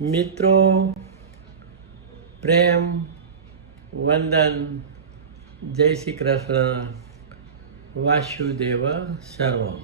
મિત્રો, પ્રેમ, વંદન, જય શ્રી કૃષ્ણ, વાસુદેવ સર્વમ.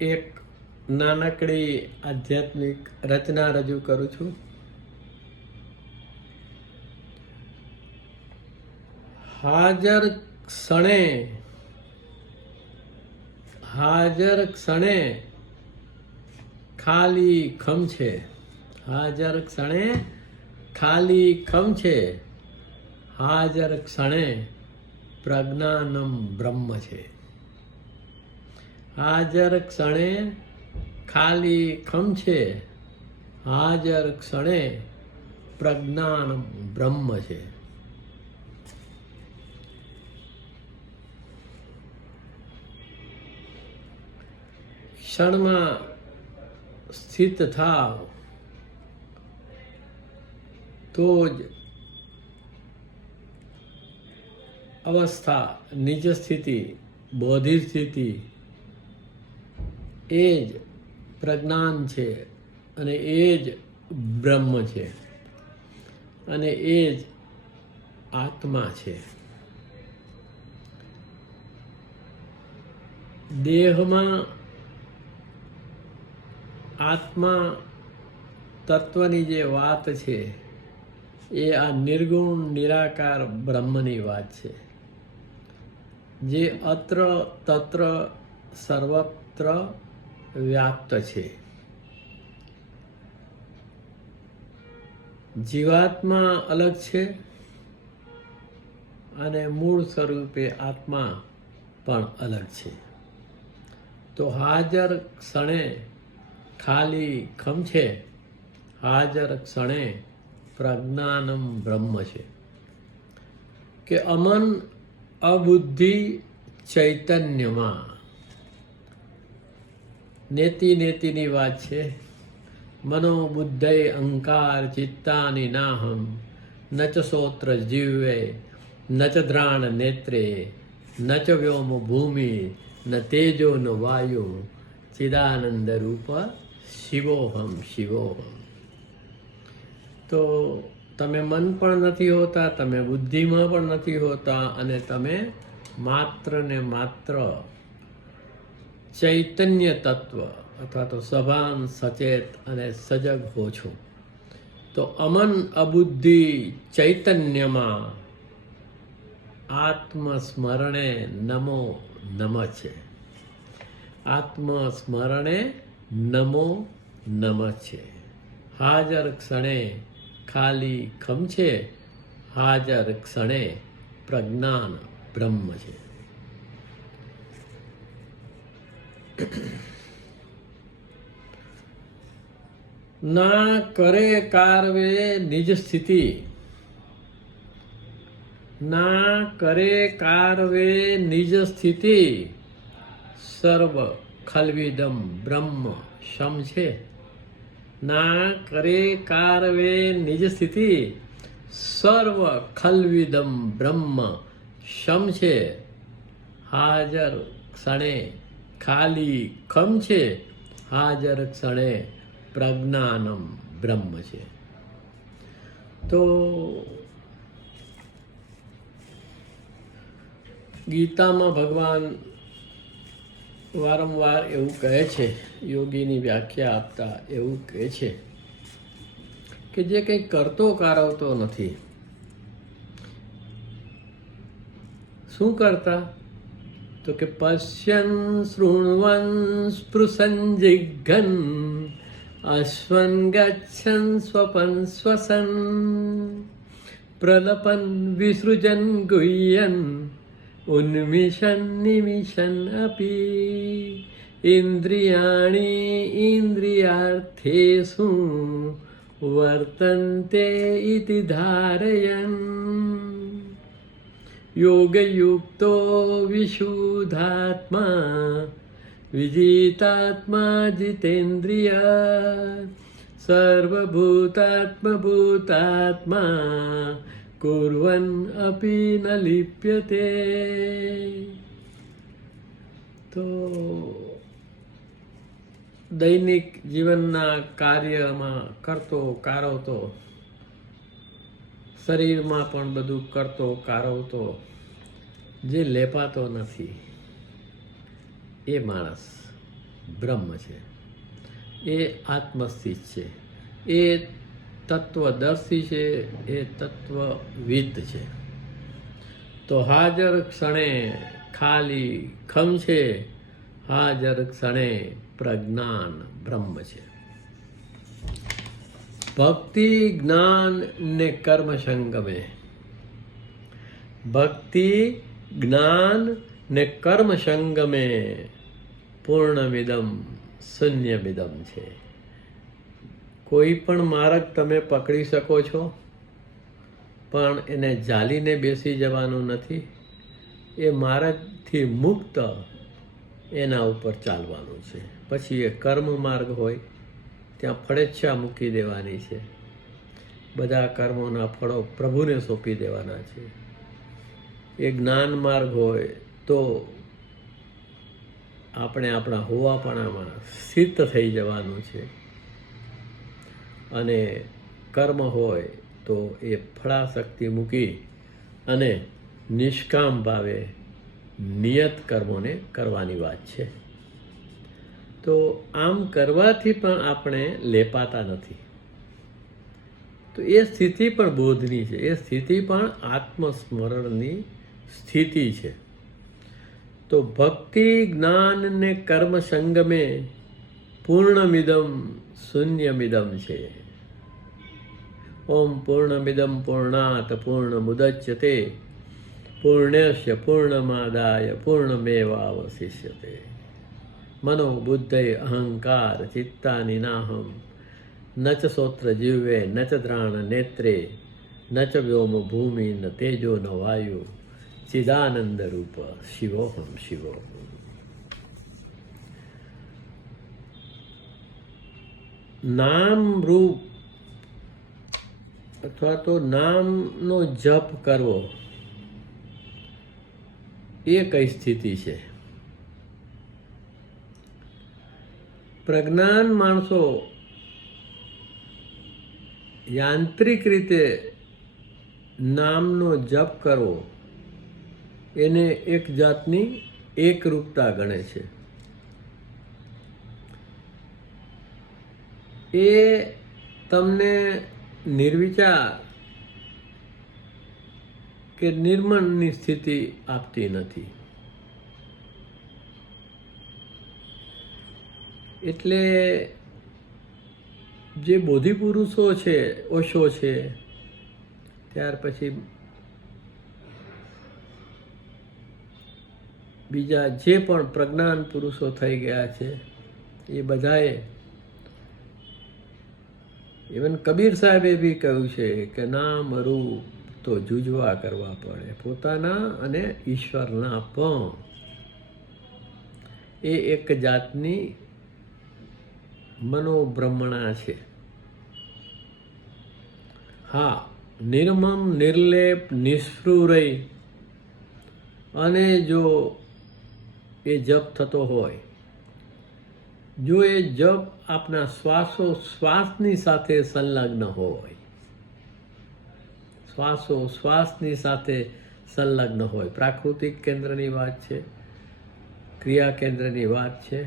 એક નાનકડી આધ્યાત્મિક રચના રજૂ કરું છું. હાજર ક્ષણે ખાલી ખમ છે. હાજર ક્ષણે ખાલી ખમ છે. હાજર ક્ષણે પ્રજ્ઞાનમ બ્રહ્મ છે. હાજર ક્ષણે ખાલી ખમ છે. હાજર ક્ષણે પ્રજ્ઞાનમ બ્રહ્મ છે. ક્ષણમાં સ્થિત થાવ તો જ અવસ્થા, નિજ સ્થિતિ, બોધિ સ્થિતિ એ જ પ્રજ્ઞાન છે અને એ જ બ્રહ્મ છે અને એ જ આત્મા છે. દેહમાં આત્મા તત્વની જે વાત છે એ આ નિર્ગુણ નિરાકાર બ્રહ્મની વાત છે, જે અત્ર તત્ર સર્વત્ર વ્યાપ્ત છે. જીવાત્મા અલગ છે અને મૂળ સ્વરૂપે આત્મા પણ અલગ છે. તો હાજર ક્ષણે ખાલી ખમ છે. હાજર ક્ષણે પ્રજ્ઞાનમ બ્રહ્મ છે. કે અમન અબુદ્ધિ ચૈતન્યમાં નેતિની વાત છે. મનોબુદ્ધય અહંકાર ચિત્તાની નાહમ ન ચ શ્રોત્ર જીવે ન ચ દ્રાણ નેત્રે ન ચ વ્યોમ ભૂમિ ન તેજો ન વાયુ ચિદાનંદ રૂપ શિવોહમ શિવોહમ. તો તમે મન પણ નથી હોતા, તમે બુદ્ધિમાં પણ નથી હોતા અને તમે માત્ર ને માત્ર ચૈતન્ય તત્વ અથવા તો સભાન, સચેત અને સજગ હો છો. તો અમન અબુદ્ધિ ચૈતન્યમાં આત્મસ્મરણે નમો નમ છે. આત્મસ્મરણે નમો નમ છે. હાજર ક્ષણે ખાલી ખમ છે. હાજર ક્ષણે પ્રજ્ઞાન બ્રહ્મ છે. ના કરે કારવે નિજ સ્થિતિ. ના કરે કારવે નિજ સ્થિતિ. સર્વ ખલવિદમ બ્રહ્મ શમ છે. ના કરે કારવે નિજ સ્થિતિ. સર્વ ખલવિદમ બ્રહ્મ શમ છે. હાજર ક્ષણે ખાલી ખમ છે. હાજર ક્ષણે પ્રજ્ઞાનમ બ્રહ્મ છે. તો ગીતામાં ભગવાન વારંવાર એવું કહે છે, યોગીની વ્યાખ્યા આપતા એવું કહે છે કે જે કંઈ કરતો કારવતો નથી. શું કરતા? તો કે પશ્યન શૃણવન સ્પૃશન જિઘ્ઘન અશ્વન ગચ્છન સ્વપન શ્વસન પ્રલપન વિસૃજન ગુહ્યન ઉન્મિષન નિમિષન અપી ઇન્દ્રિયાણી ઇન્દ્રિયાર્થેષુ વર્તન્તે ઇતિ ધારયન યોગયુક્તો વિશુદ્ધાત્મા વિજિતાત્મા જીતેન્દ્રિય સર્વભૂતાત્મભૂતાત્મા કુર્વન અપી ન લિપ્યતે. તો દૈનિક જીવનના કાર્યમાં કરતો કારવતો, શરીરમાં પણ બધું કરતો કારવતો જે લેપાતો નથી એ માણસ બ્રહ્મ છે, એ આત્મસ્થિત છે, એ તત્વદર્શી છે, એ તત્વવિદ છે. તો હાજર ક્ષણે ખાલી ખમ છે, હાજર ક્ષણે પ્રજ્ઞાન બ્રહ્મ છે. ભક્તિ જ્ઞાન ને કર્મ સંગમે, ભક્તિ જ્ઞાન ને કર્મ સંગમે પૂર્ણમિદમ શૂન્યમિદમ છે. કોઈ પણ માર્ગ તમે પકડી શકો છો, પણ એને ઝાલીને બેસી જવાનું નથી. એ માર્ગથી મુક્ત એના ઉપર ચાલવાનું છે. પછી એ કર્મ માર્ગ હોય ત્યાં ફળેચ્છા મૂકી દેવાની છે. બધા કર્મોના ફળો પ્રભુને સોંપી દેવાના છે. એ જ્ઞાન માર્ગ હોય તો આપણે આપણા હોવાપણામાં સ્થિત થઈ જવાનું છે, અને કર્મ હોય તો એ ફળાશક્તિ મૂકી અને નિષ્કામ ભાવે નિયત કર્મોને કરવાની વાત છે. તો આમ કરવાથી પણ આપણે લેપાતા નથી. તો એ સ્થિતિ પણ બોધની છે, એ સ્થિતિ પણ આત્મસ્મરણની સ્થિતિ છે. તો ભક્તિ જ્ઞાન ને કર્મ સંગમે પૂર્ણમિદમ શૂન્યમિદમ છે. ઓમ પૂર્ણમિદમ પૂર્ણાત પૂર્ણમુદચ્યતે પૂર્ણસ્ય પૂર્ણમાદાય પૂર્ણમેવાવશિષ્યતે. મનો બુદ્ધય અહંકાર ચિત્તાનિ નાહમ ન ચ શ્રોત્ર જીવે ન ચ દ્રાણ નેત્રે ન ચ વ્યોમ ભૂમિ ન તેજો ન વાયુ ચિદાનંદ રૂપ શિવોહમ શિવોહમ. નામ રૂપ અથવા તો નામનો જપ કરવો એ કઈ સ્થિતિ છે? પ્રજ્ઞાન માણસો યાંત્રિક રીતે નામનો જપ કરવો એને એક જાતની એકરૂપતા ગણે છે. એ તમને નિર્વિચાર કે નિર્મળની સ્થિતિ આપતી નથી. એટલે જે બોધિપુરુષો છે, ઓશો છે, ત્યાર પછી બીજા જે પણ પ્રજ્ઞાન પુરુષો થઈ ગયા છે, એ બધાએ, ઇવન કબીર સાહેબે બી કહ્યું છે કે નામ રૂપ તો જુજવા કરવા પડે, પોતાના અને ઈશ્વરના પણ. એ એક જાતની મનોબ્રહ્મણા છે. હા, નિર્મમ નિર્લેપ નિષ્ફૃ રહી અને જો એ જપ થતો હોય, જો એ જપ આપના શ્વાસોશ્વાસની સાથે સંલગ્ન હોય, શ્વાસોશ્વાસની સાથે સંલગ્ન હોય, પ્રાકૃતિક કેન્દ્રની વાત છે, ક્રિયા કેન્દ્રની વાત છે.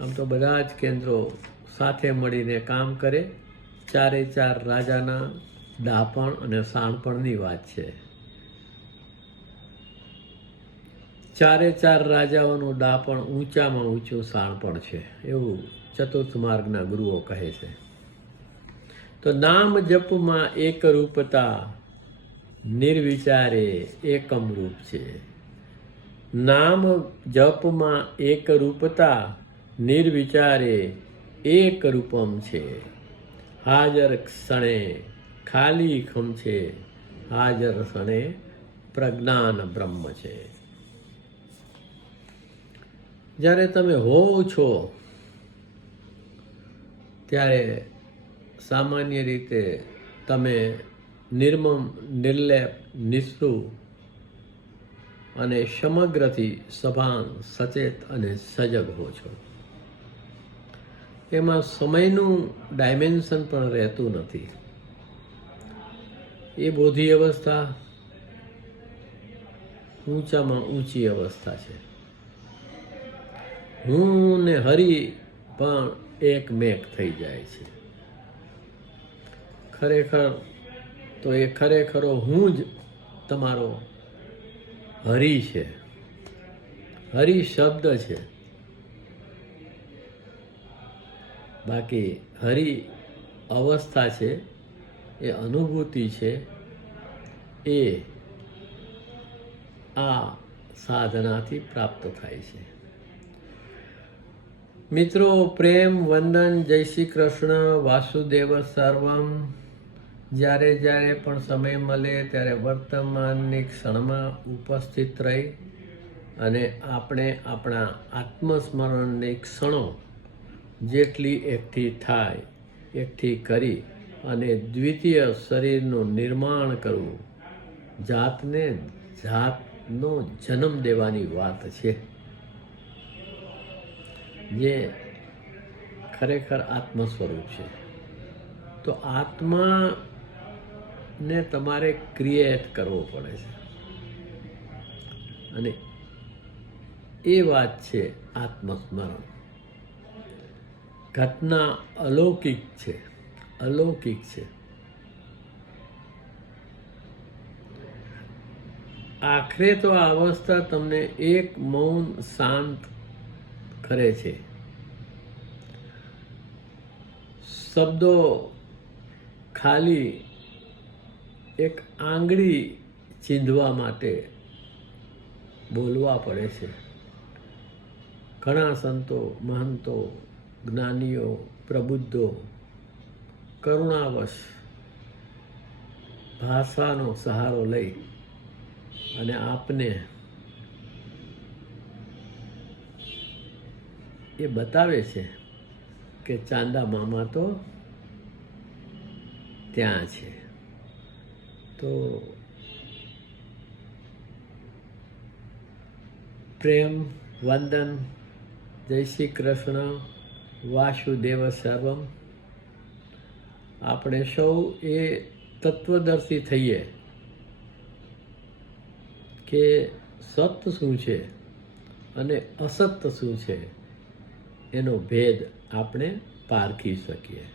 આમ તો બધા જ કેન્દ્રો સાથે મળીને કામ કરે. ચારે ચાર રાજાના દાપણ અને સાણપણની વાત છે. ચારે ચાર રાજાઓનું દાપણ ઊંચામાં ઊંચું સાણપણ છે, એવું ચતુર્થ માર્ગના ગુરુઓ કહે છે. તો નામ જપમાં એક રૂપતા નિર્વિચારે એકમ રૂપ છે. નામ જપમાં એક રૂપતા નિર્વિચારે એક રૂપમ છે. હાજર ક્ષણે ખાલી ખમ છે, હાજર ક્ષણે પ્રજ્ઞાન બ્રહ્મ છે. જ્યારે તમે હોવ છો ત્યારે સામાન્ય રીતે તમે નિર્મમ નિર્લેપ નિષ્ફૃ અને સમગ્રથી સભાન, સચેત અને સજગ હો છો. એમાં સમયનું ડાયમેન્શન પણ રહેતું નથી. એ બોધી અવસ્થા ઊંચામાં ઊંચી અવસ્થા છે. હું ને હરિ પણ એકમેક થઈ જાય છે. ખરેખર તો એ ખરેખરો હું જ તમારો હરિ છે. હરિ શબ્દ છે, બાકી હરિ અવસ્થા છે, એ અનુભૂતિ છે. એ આ સાધનાથી પ્રાપ્ત થાય છે. મિત્રો, પ્રેમ વંદન, જય શ્રી કૃષ્ણ, વાસુદેવ સર્વમ. જ્યારે જ્યારે પણ સમય મળે ત્યારે વર્તમાનની ક્ષણમાં ઉપસ્થિત રહી અને આપણે આપણા આત્મસ્મરણની ક્ષણો જેટલી એકઠી થાય એકઠી કરી અને દ્વિતીય શરીરનું નિર્માણ કરવું, જાતને જાતનો જન્મ દેવાની વાત છે, જે ખરેખર આત્મ સ્વરૂપ છે. તો આત્માને તમારે ક્રિએટ કરવો પડે છે અને એ વાત છે આત્મસ્મરણ. ઘટના અલૌકિક છે, અલૌકિક છે. આખરે તો આ અવસ્થા તમને એક મૌન શાંત કરે છે. શબ્દો ખાલી એક આંગળી ચીંધવા માટે બોલવા પડે છે. ઘણા સંતો, મહંતો, જ્ઞાનીઓ, પ્રબુદ્ધો કરુણાવશ ભાષાનો સહારો લઈ અને આપને એ બતાવે છે કે ચાંદા મામા તો ત્યાં છે. તો પ્રેમ વંદન, જય શ્રી કૃષ્ણ, વાસુદેવ સર્વમ. આપણે સૌ એ તત્વદર્શી થઈએ કે સત શું છે અને અસત શું છે, એનો ભેદ આપણે પારખી શકીએ.